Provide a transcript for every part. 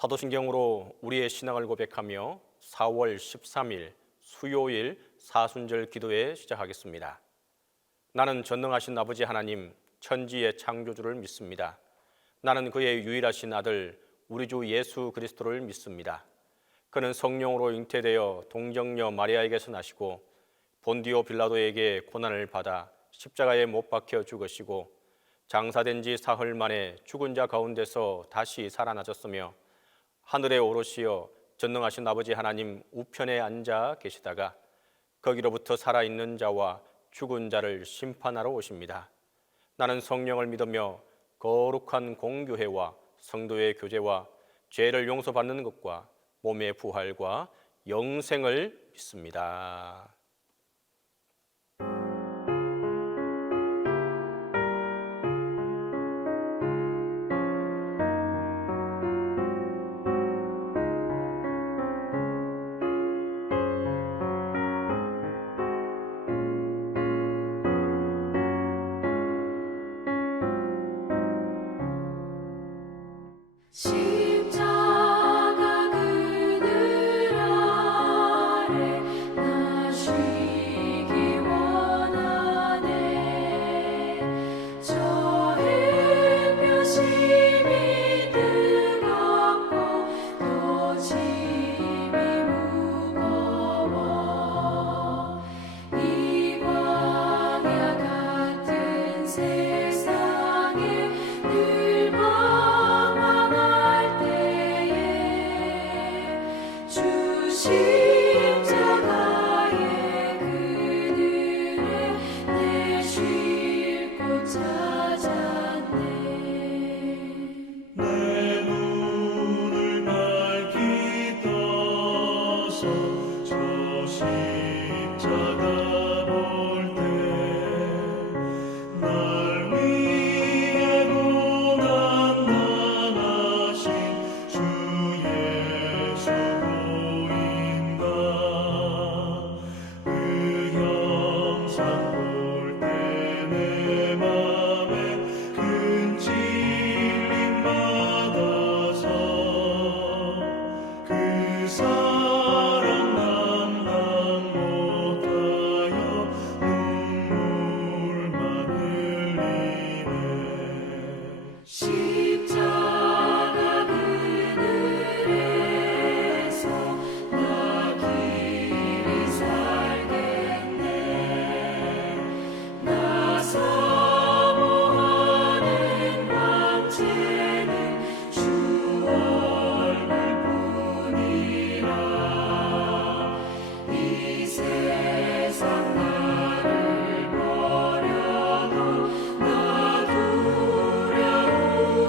사도신경으로 우리의 신앙을 고백하며 4월 13일 수요일 사순절 기도회 시작하겠습니다. 나는 전능하신 아버지 하나님, 천지의 창조주를 믿습니다. 나는 그의 유일하신 아들 우리 주 예수 그리스도를 믿습니다. 그는 성령으로 잉태되어 동정녀 마리아에게서 나시고 본디오 빌라도에게 고난을 받아 십자가에 못 박혀 죽으시고 장사된 지 사흘 만에 죽은 자 가운데서 다시 살아나셨으며 하늘에 오르시어 전능하신 아버지 하나님 우편에 앉아 계시다가 거기로부터 살아있는 자와 죽은 자를 심판하러 오십니다. 나는 성령을 믿으며 거룩한 공교회와 성도의 교제와 죄를 용서받는 것과 몸의 부활과 영생을 믿습니다. 십자가 그늘 아래 나 쉬기 원하네. 저 햇볕이 뜨겁고 또 짐이 무거워. 이 광야 같은 세상에 늘 십자가의 그늘에 내 쉴 곳 찾았네. 내 눈을 밝히 떠서 저 십자가 볼 때 날 위해 고난 당하신 주 예수 보인다. 그 형상 볼 때 내 맘에 큰 찔림 받아서 그 사랑 감당 못하여 눈물만 흘리네. 십자가 그늘에서 나 길이 살겠네. 나 사모하는 황제는 주 얼굴뿐이라. 이 세상 나를 버려도 나 두려움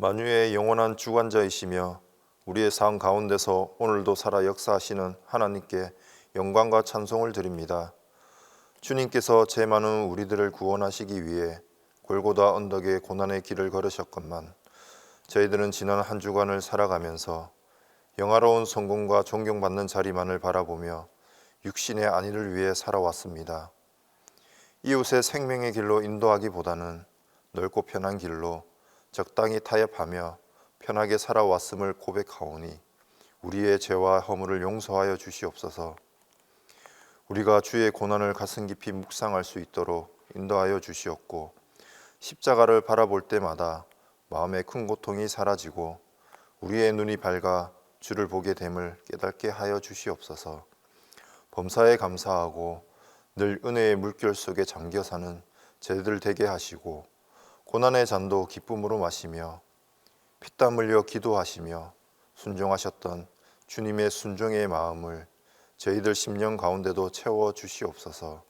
만유의 영원한 주관자이시며 우리의 삶 가운데서 오늘도 살아 역사하시는 하나님께 영광과 찬송을 드립니다. 주님께서 죄 많은 우리들을 구원하시기 위해 골고다 언덕의 고난의 길을 걸으셨건만 저희들은 지난 한 주간을 살아가면서 영화로운 성공과 존경받는 자리만을 바라보며 육신의 안위를 위해 살아왔습니다. 이웃의 생명의 길로 인도하기보다는 넓고 편한 길로 적당히 타협하며 편하게 살아왔음을 고백하오니 우리의 죄와 허물을 용서하여 주시옵소서. 우리가 주의 고난을 가슴 깊이 묵상할 수 있도록 인도하여 주시옵고 십자가를 바라볼 때마다 마음의 큰 고통이 사라지고 우리의 눈이 밝아 주를 보게 됨을 깨닫게 하여 주시옵소서. 범사에 감사하고 늘 은혜의 물결 속에 잠겨 사는 저희들 되게 하시고 고난의 잔도 기쁨으로 마시며 피땀 흘려 기도하시며 순종하셨던 주님의 순종의 마음을 저희들 심령 가운데도 채워 주시옵소서.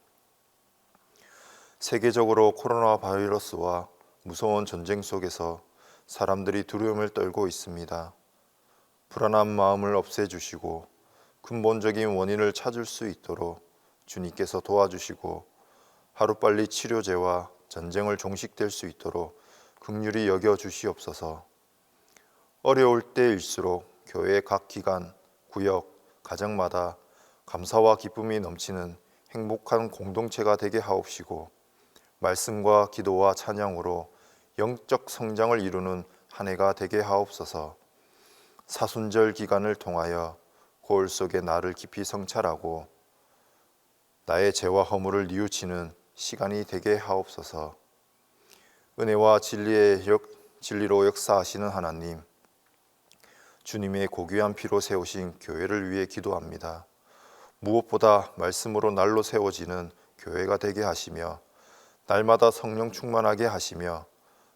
세계적으로 코로나 바이러스와 무서운 전쟁 속에서 사람들이 두려움을 떨고 있습니다. 불안한 마음을 없애주시고 근본적인 원인을 찾을 수 있도록 주님께서 도와주시고 하루빨리 치료제와 전쟁을 종식될 수 있도록 긍휼히 여겨 주시옵소서. 어려울 때일수록 교회 각 기관, 구역, 가정마다 감사와 기쁨이 넘치는 행복한 공동체가 되게 하옵시고 말씀과 기도와 찬양으로 영적 성장을 이루는 한 해가 되게 하옵소서. 사순절 기간을 통하여 거울 속에 나를 깊이 성찰하고 나의 죄와 허물을 뉘우치는 시간이 되게 하옵소서. 은혜와 진리로 역사하시는 하나님, 주님의 고귀한 피로 세우신 교회를 위해 기도합니다. 무엇보다 말씀으로 날로 세워지는 교회가 되게 하시며 날마다 성령 충만하게 하시며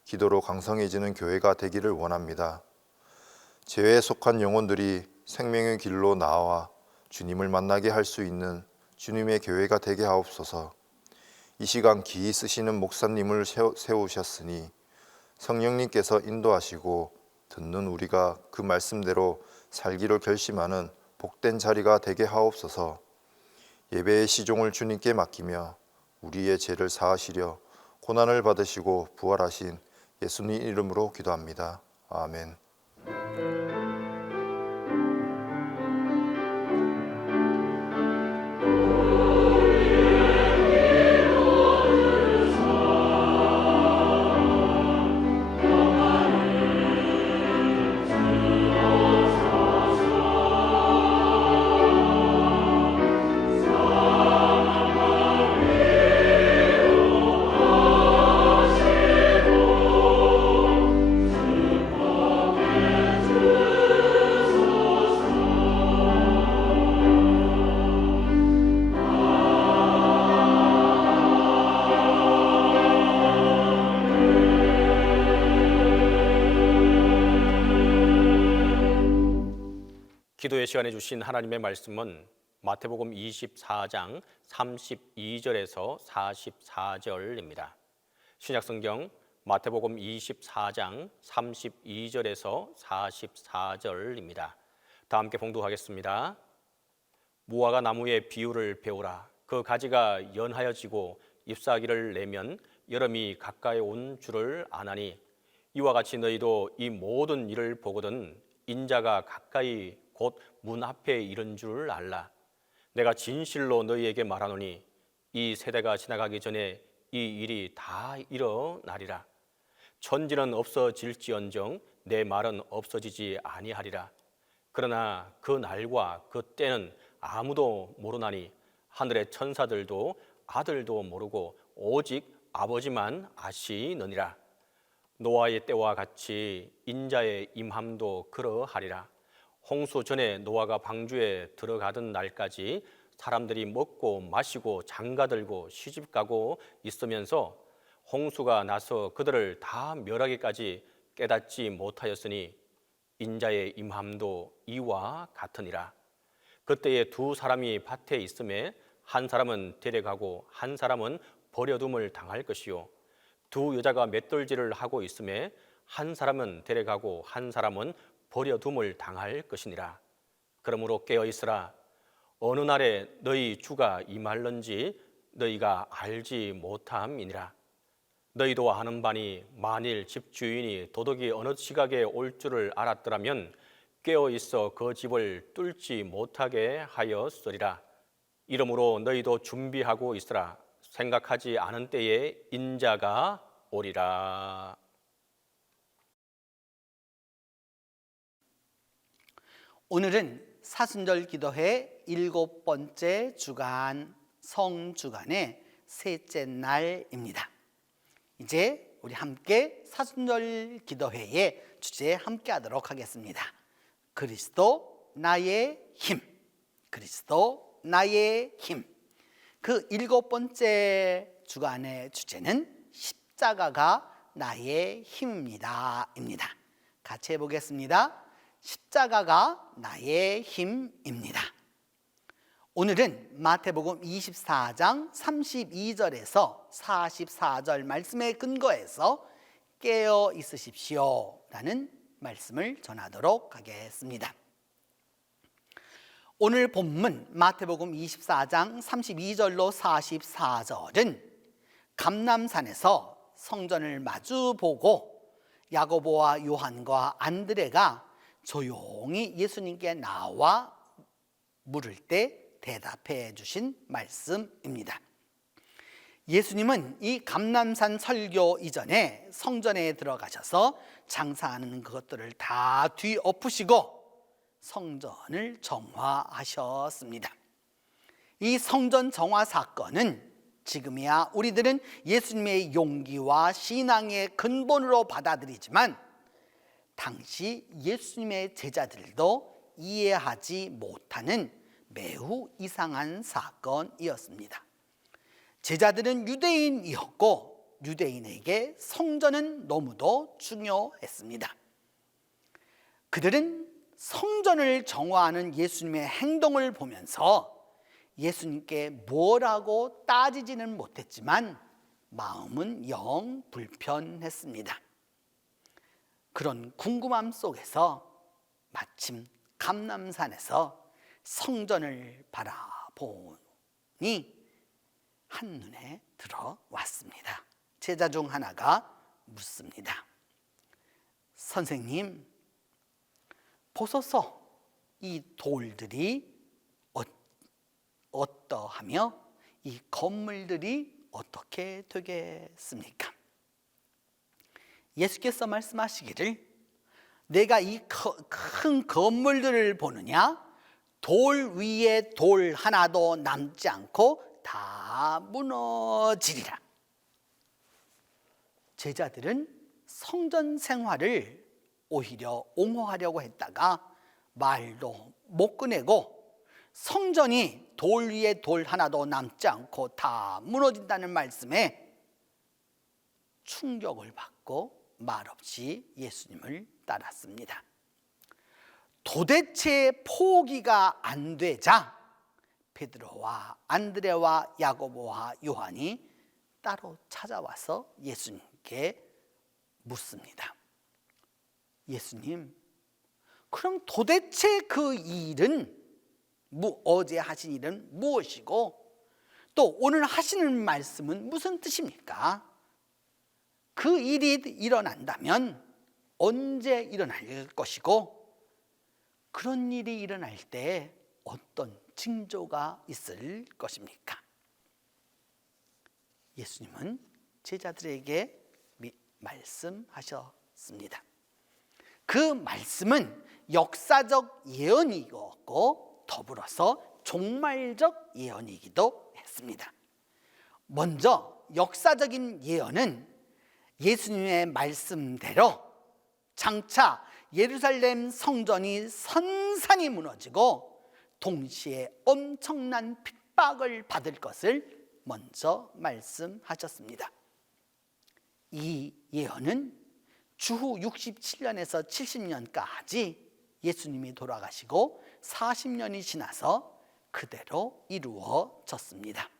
기도로 강성해지는 교회가 되기를 원합니다. 죄에 속한 영혼들이 생명의 길로 나와 주님을 만나게 할 수 있는 주님의 교회가 되게 하옵소서. 이 시간 기이 쓰시는 목사님을 세우셨으니 성령님께서 인도하시고 듣는 우리가 그 말씀대로 살기로 결심하는 복된 자리가 되게 하옵소서. 예배의 시종을 주님께 맡기며 우리의 죄를 사하시려 고난을 받으시고 부활하신 예수님 이름으로 기도합니다. 아멘. 기도의 시간에 주신 하나님의 말씀은 마태복음 24장 32절에서 44절입니다. 신약성경 마태복음 24장 32절에서 44절입니다. 다 함께 봉독하겠습니다. 무화과 나무의 비유를 배우라. 그 가지가 연하여지고 잎사귀를 내면 여름이 가까이 온 줄을 아나니 이와 같이 너희도 이 모든 일을 보거든 인자가 가까이 곧 문 앞에 이른 줄 알라. 내가 진실로 너희에게 말하노니 이 세대가 지나가기 전에 이 일이 다 일어나리라. 천지는 없어질지언정 내 말은 없어지지 아니하리라. 그러나 그 날과 그 때는 아무도 모르나니 하늘의 천사들도 아들도 모르고 오직 아버지만 아시느니라. 노아의 때와 같이 인자의 임함도 그러하리라. 홍수 전에 노아가 방주에 들어가던 날까지 사람들이 먹고 마시고 장가들고 시집가고 있으면서 홍수가 나서 그들을 다 멸하기까지 깨닫지 못하였으니 인자의 임함도 이와 같으니라. 그때에 두 사람이 밭에 있음에 한 사람은 데려가고 한 사람은 버려둠을 당할 것이요 두 여자가 맷돌질을 하고 있음에 한 사람은 데려가고 한 사람은 버려둠을 당할 것이니라. 그러므로 깨어 있으라. 어느 날에 너희 주가 임할런지 너희가 알지 못함이니라. 너희도 아는 바니 만일 집주인이 도둑이 어느 시각에 올 줄을 알았더라면 깨어 있어 그 집을 뚫지 못하게 하였으리라. 이러므로 너희도 준비하고 있으라. 생각하지 않은 때에 인자가 오리라. 오늘은 사순절 기도회 7번째 주간 성주간의 셋째 날입니다. 이제 우리 함께 사순절 기도회의 주제에 함께 하도록 하겠습니다. 그리스도 나의 힘. 그리스도 나의 힘. 그 7번째 주간의 주제는 십자가가 나의 힘입니다. 입니다. 같이 해보겠습니다. 십자가가 나의 힘입니다. 오늘은 마태복음 24장 32절에서 44절 말씀에 근거해서 깨어 있으십시오 라는 말씀을 전하도록 하겠습니다. 오늘 본문 마태복음 24장 32절로 44절은 감람산에서 성전을 마주보고 야고보와 요한과 안드레가 조용히 예수님께 나와 물을 때 대답해 주신 말씀입니다. 예수님은 이 감람산 설교 이전에 성전에 들어가셔서 장사하는 것들을 다 뒤엎으시고 성전을 정화하셨습니다. 이 성전 정화 사건은 지금이야 우리들은 예수님의 용기와 신앙의 근본으로 받아들이지만 당시 예수님의 제자들도 이해하지 못하는 매우 이상한 사건이었습니다. 제자들은 유대인이었고 유대인에게 성전은 너무도 중요했습니다. 그들은 성전을 정화하는 예수님의 행동을 보면서 예수님께 뭐라고 따지지는 못했지만 마음은 영 불편했습니다. 그런 궁금함 속에서 마침 감람산에서 성전을 바라보니 한눈에 들어왔습니다. 제자 중 하나가 묻습니다. 선생님, 보소서 이 돌들이 어떠하며 이 건물들이 어떻게 되겠습니까? 예수께서 말씀하시기를 내가 이 큰 건물들을 보느냐? 돌 위에 돌 하나도 남지 않고 다 무너지리라. 제자들은 성전 생활을 오히려 옹호하려고 했다가 말도 못 꺼내고 성전이 돌 위에 돌 하나도 남지 않고 다 무너진다는 말씀에 충격을 받고 말없이 예수님을 따랐습니다. 도대체 포기가 안 되자 베드로와 안드레와 야고보와 요한이 따로 찾아와서 예수님께 묻습니다. 예수님, 그럼 도대체 그 일은 어제 하신 일은 무엇이고 또 오늘 하시는 말씀은 무슨 뜻입니까? 그 일이 일어난다면 언제 일어날 것이고 그런 일이 일어날 때 어떤 징조가 있을 것입니까? 예수님은 제자들에게 말씀하셨습니다. 그 말씀은 역사적 예언이었고 더불어서 종말적 예언이기도 했습니다. 먼저 역사적인 예언은 예수님의 말씀대로 장차 예루살렘 성전이 선산이 무너지고 동시에 엄청난 핍박을 받을 것을 먼저 말씀하셨습니다. 이 예언은 주후 67년에서 70년까지 예수님이 돌아가시고 40년이 지나서 그대로 이루어졌습니다.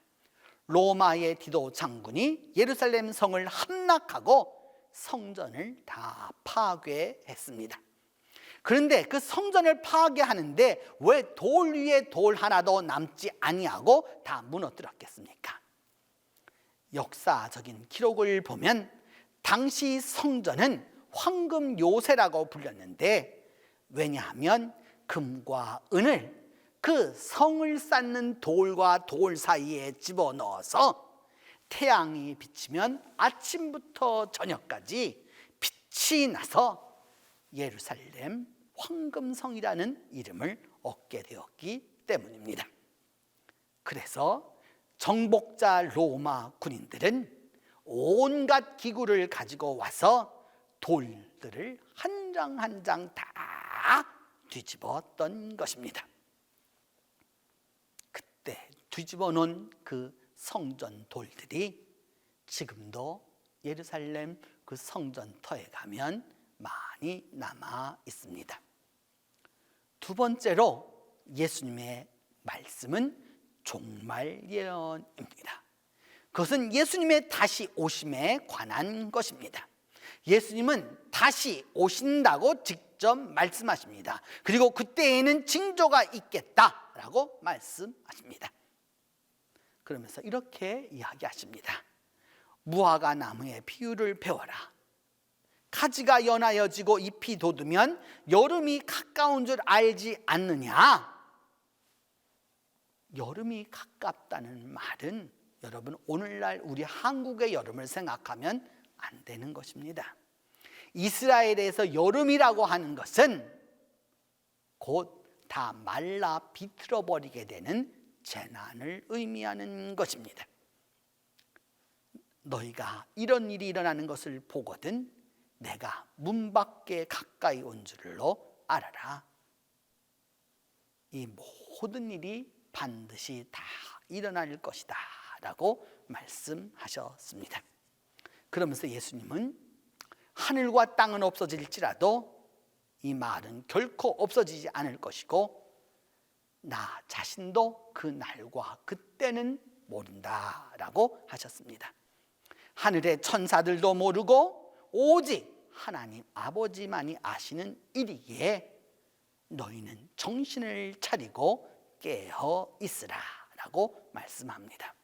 로마의 디도 장군이 예루살렘 성을 함락하고 성전을 다 파괴했습니다. 그런데 그 성전을 파괴하는데 왜 돌 위에 돌 하나도 남지 아니하고 다 무너뜨렸겠습니까? 역사적인 기록을 보면 당시 성전은 황금 요새라고 불렸는데, 왜냐하면 금과 은을 그 성을 쌓는 돌과 돌 사이에 집어넣어서 태양이 비치면 아침부터 저녁까지 빛이 나서 예루살렘 황금성이라는 이름을 얻게 되었기 때문입니다. 그래서 정복자 로마 군인들은 온갖 기구를 가지고 와서 돌들을 한 장 한 장 다 뒤집었던 것입니다. 그때 뒤집어 놓은 그 성전 돌들이 지금도 예루살렘 그 성전터에 가면 많이 남아 있습니다. 두 번째로 예수님의 말씀은 종말 예언입니다. 그것은 예수님의 다시 오심에 관한 것입니다. 예수님은 다시 오신다고 직접 말씀하십니다. 그리고 그때에는 징조가 있겠다라고 말씀하십니다. 그러면서 이렇게 이야기하십니다. 무화과 나무의 비유를 배워라. 가지가 연하여지고 잎이 돋으면 여름이 가까운 줄 알지 않느냐? 여름이 가깝다는 말은 여러분, 오늘날 우리 한국의 여름을 생각하면 안 되는 것입니다. 이스라엘에서 여름이라고 하는 것은 곧 다 말라 비틀어 버리게 되는 재난을 의미하는 것입니다. 너희가 이런 일이 일어나는 것을 보거든 내가 문 밖에 가까이 온 줄로 알아라. 이 모든 일이 반드시 다 일어날 것이다 라고 말씀하셨습니다. 그러면서 예수님은 하늘과 땅은 없어질지라도 이 말은 결코 없어지지 않을 것이고 나 자신도 그 날과 그때는 모른다라고 하셨습니다. 하늘의 천사들도 모르고 오직 하나님 아버지만이 아시는 일이기에 너희는 정신을 차리고 깨어 있으라 라고 말씀합니다.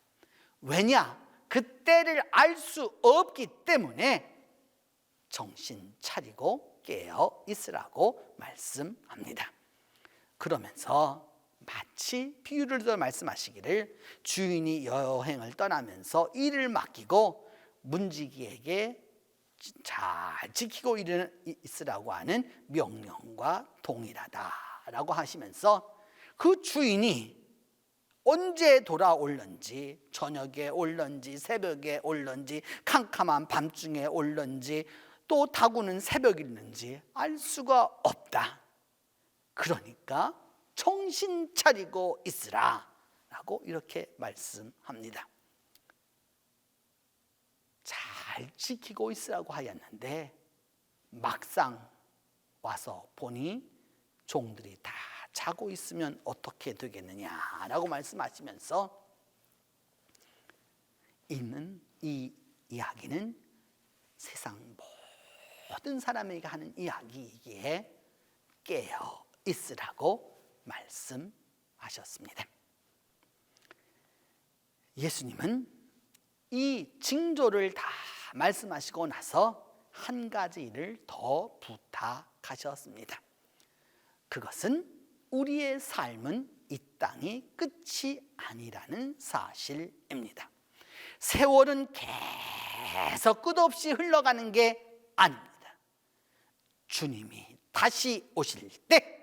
왜냐? 그때를 알 수 없기 때문에 정신 차리고 깨어 있으라고 말씀합니다. 그러면서 마치 비유를 들어 말씀하시기를 주인이 여행을 떠나면서 일을 맡기고 문지기에게 잘 지키고 있으라고 하는 명령과 동일하다라고 하시면서 그 주인이 언제 돌아올는지, 저녁에 올는지 새벽에 올는지 캄캄한 밤중에 올는지 또 다구는 새벽이는지 알 수가 없다. 그러니까 정신 차리고 있으라 라고 이렇게 말씀합니다. 잘 지키고 있으라고 하였는데 막상 와서 보니 종들이 다 자고 있으면 어떻게 되겠느냐라고 말씀하시면서 있는 이 이야기는 세상 모든 사람에게 하는 이야기이기에 깨어 있으라고 말씀하셨습니다. 예수님은 이 징조를 다 말씀하시고 나서 한 가지 일을 더 부탁하셨습니다. 그것은 우리의 삶은 이 땅이 끝이 아니라는 사실입니다. 세월은 계속 끝없이 흘러가는 게 아닙니다. 주님이 다시 오실 때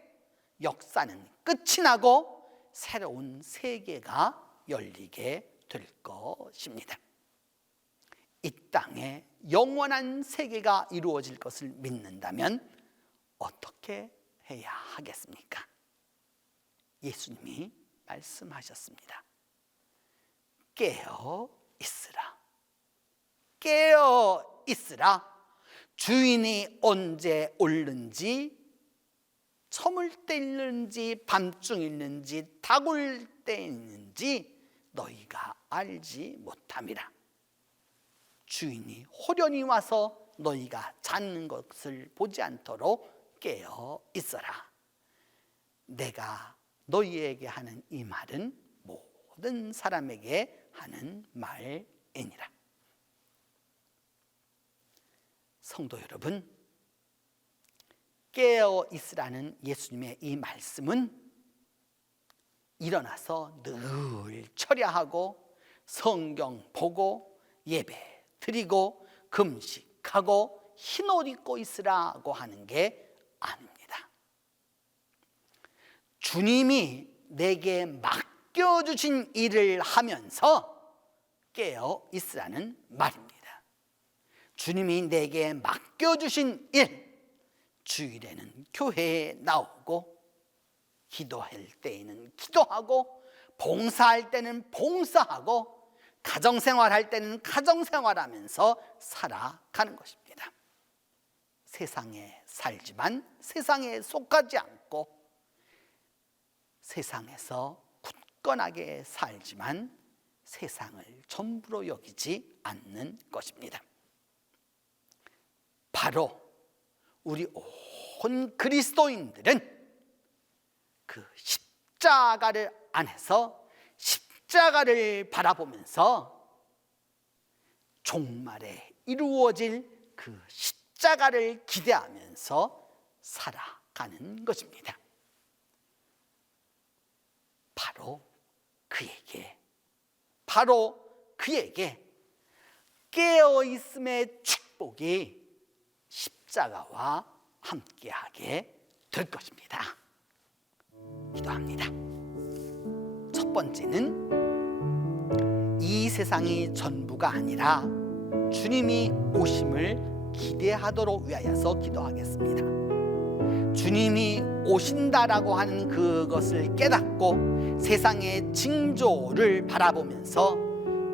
역사는 끝이 나고 새로운 세계가 열리게 될 것입니다. 이 땅에 영원한 세계가 이루어질 것을 믿는다면 어떻게 해야 하겠습니까? 예수님이 말씀하셨습니다. 깨어 있으라. 깨어 있으라. 주인이 언제 올는지, 저물 때 있는지, 밤중 있는지, 다굴 때 있는지 너희가 알지 못함이라. 주인이 호련히 와서 너희가 자는 것을 보지 않도록 깨어 있어라. 내가 너희에게 하는 이 말은 모든 사람에게 하는 말이니라. 성도 여러분, 깨어 있으라는 예수님의 이 말씀은 일어나서 늘 철야하고 성경 보고 예배 드리고 금식하고 흰옷 입고 있으라고 하는 게 아닙니다. 주님이 내게 맡겨주신 일을 하면서 깨어 있으라는 말입니다. 주님이 내게 맡겨주신 일, 주일에는 교회에 나오고 기도할 때에는 기도하고 봉사할 때는 봉사하고 가정생활할 때는 가정생활하면서 살아가는 것입니다. 세상에 살지만 세상에 속하지 않고 세상에서 굳건하게 살지만 세상을 전부로 여기지 않는 것입니다. 바로 우리 온 그리스도인들은 그 십자가를 안에서 십자가를 바라보면서 종말에 이루어질 그 십자가를 기대하면서 살아가는 것입니다. 바로 그에게 깨어있음의 축복이 십자가와 함께하게 될 것입니다. 기도합니다. 첫 번째는 이 세상이 전부가 아니라 주님이 오심을 기대하도록 위하여서 기도하겠습니다. 주님이 오신다라고 하는 그것을 깨닫고 세상의 징조를 바라보면서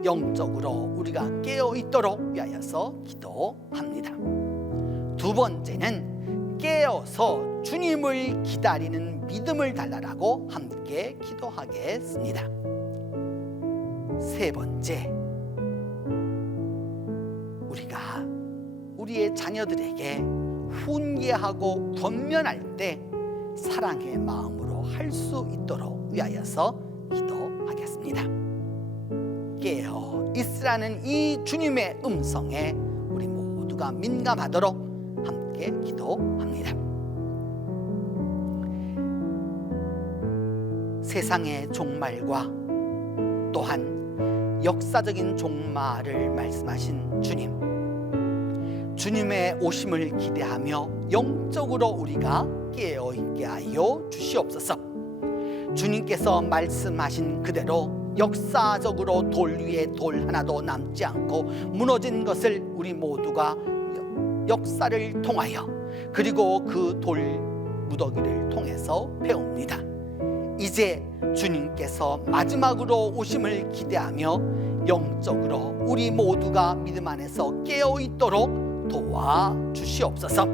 영적으로 우리가 깨어 있도록 위하여서 기도합니다. 두 번째는 깨어서 주님을 기다리는 믿음을 달라라고 함께 기도하겠습니다. 세 번째, 우리가 우리의 자녀들에게 훈계하고 권면할 때 사랑의 마음으로 할 수 있도록 위하여서 기도하겠습니다. 깨어 있으라는 이 주님의 음성에 우리 모두가 민감하도록 함께 기도합니다. 세상의 종말과 또한 역사적인 종말을 말씀하신 주님의 오심을 기대하며 영적으로 우리가 깨어있게 하여 주시옵소서. 주님께서 말씀하신 그대로 역사적으로 돌 위에 돌 하나도 남지 않고 무너진 것을 우리 모두가 역사를 통하여 그리고 그 돌 무더기를 통해서 배웁니다. 이제 주님께서 마지막으로 오심을 기대하며 영적으로 우리 모두가 믿음 안에서 깨어있도록 도와주시옵소서.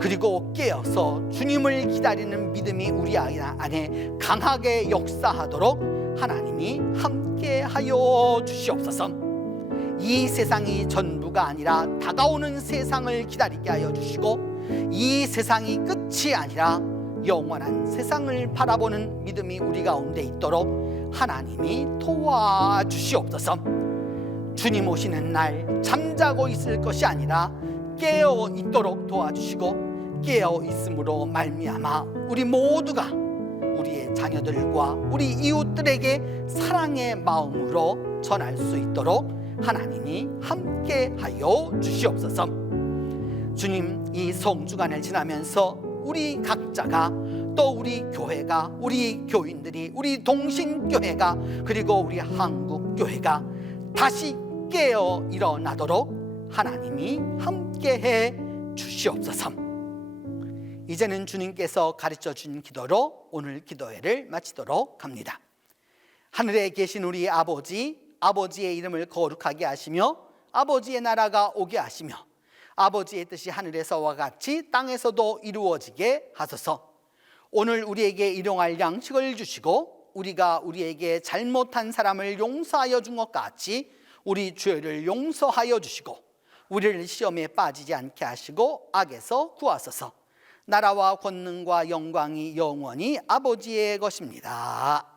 그리고 깨어서 주님을 기다리는 믿음이 우리 안에 강하게 역사하도록 하나님이 함께하여 주시옵소서. 이 세상이 전부가 아니라 다가오는 세상을 기다리게 하여 주시고 이 세상이 끝이 아니라 영원한 세상을 바라보는 믿음이 우리 가운데 있도록 하나님이 도와주시옵소서. 주님 오시는 날 잠자고 있을 것이 아니라 깨어 있도록 도와주시고 깨어 있음으로 말미암아 우리 모두가 우리의 자녀들과 우리 이웃들에게 사랑의 마음으로 전할 수 있도록 하나님이 함께하여 주시옵소서. 주님, 이 성주간을 지나면서 우리 각자가 또 우리 교회가 우리 교인들이 우리 동신교회가 그리고 우리 한국교회가 다시 깨어 일어나도록 하나님이 함께해 주시옵소서. 이제는 주님께서 가르쳐 준 기도로 오늘 기도회를 마치도록 합니다. 하늘에 계신 우리 아버지의 이름을 거룩하게 하시며 아버지의 나라가 오게 하시며 아버지의 뜻이 하늘에서와 같이 땅에서도 이루어지게 하소서. 오늘 우리에게 일용할 양식을 주시고 우리가 우리에게 잘못한 사람을 용서하여 준 것 같이 우리 죄를 용서하여 주시고 우리를 시험에 빠지지 않게 하시고 악에서 구하소서. 나라와 권능과 영광이 영원히 아버지의 것입니다.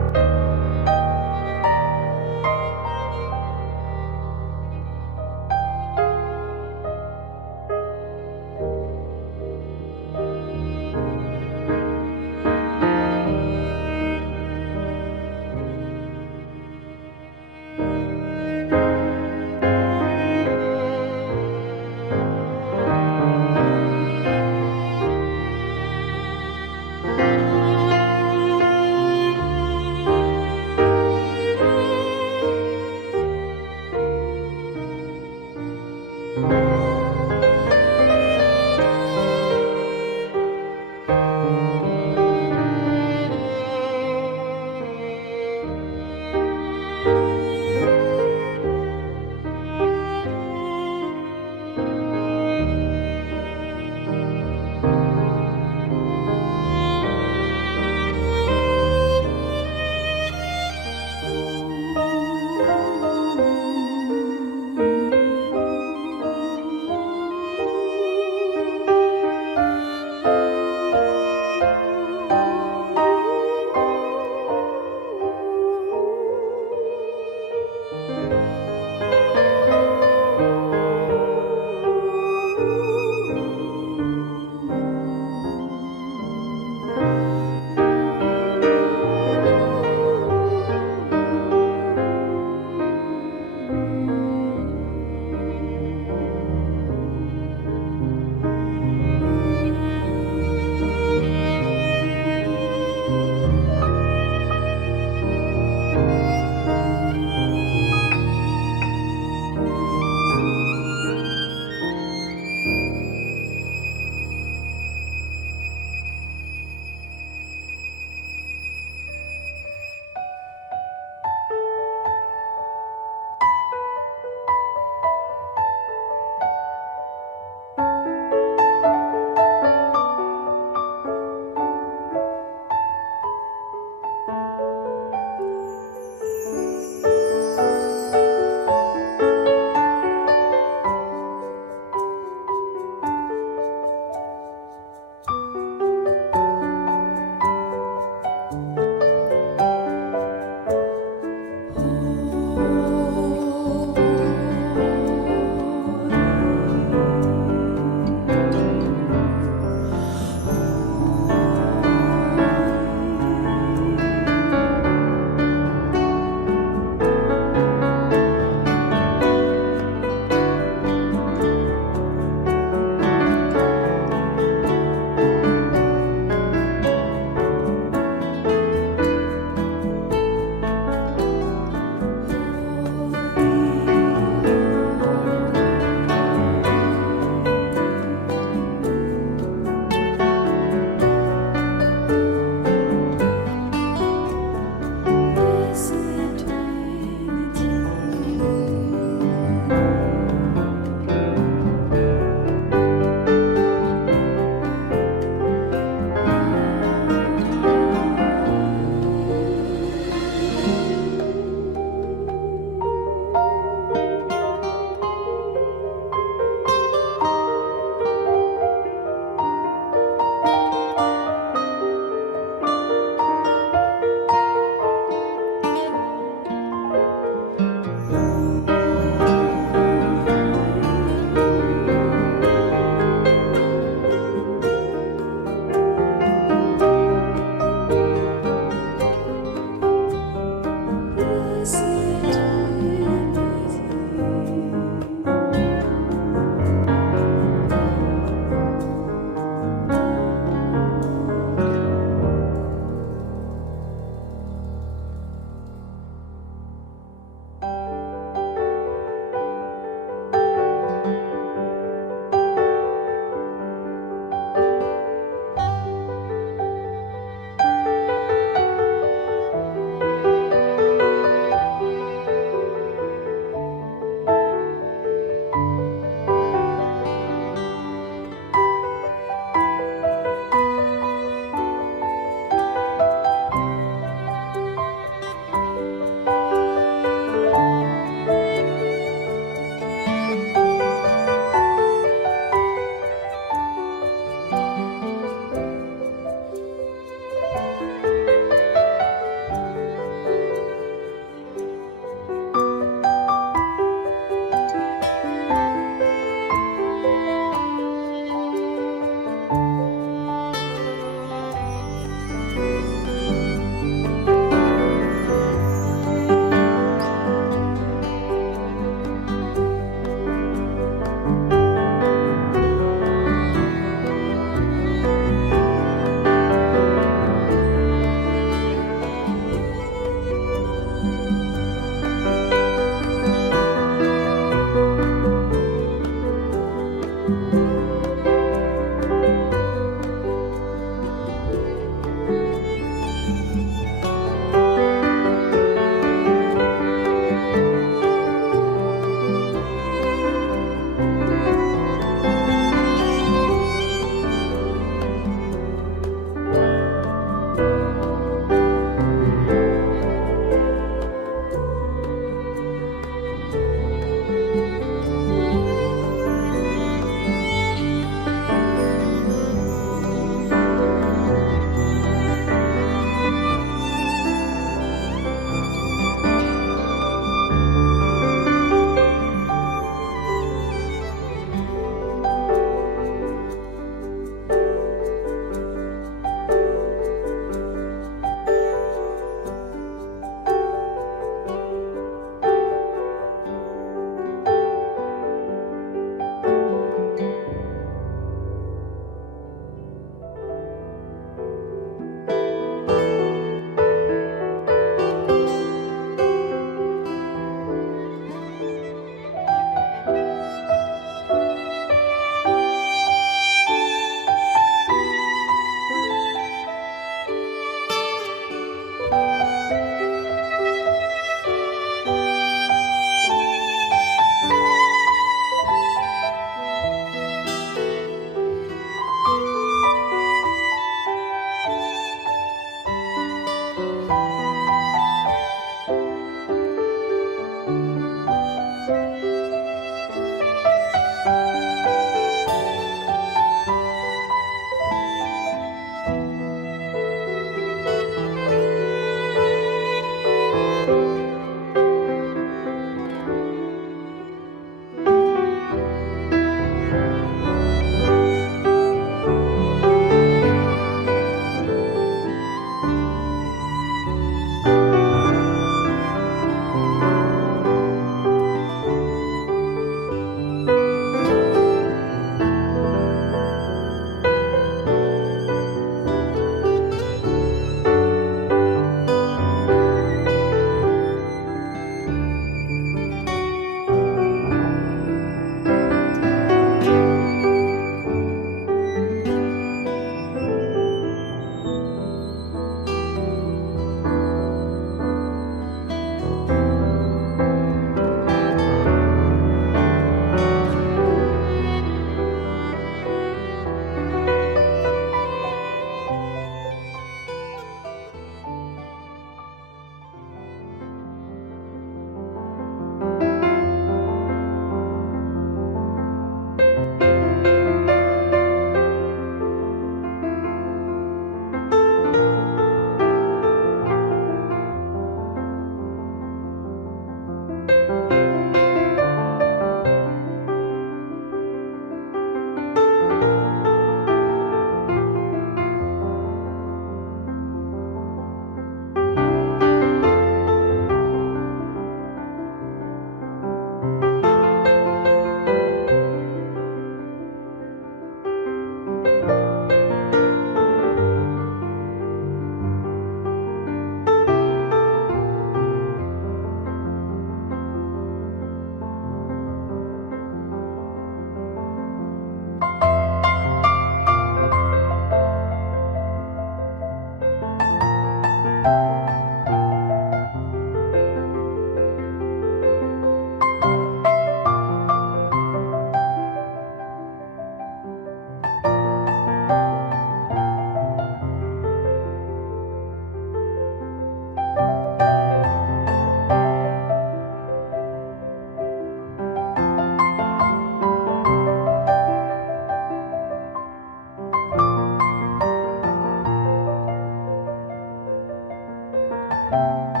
주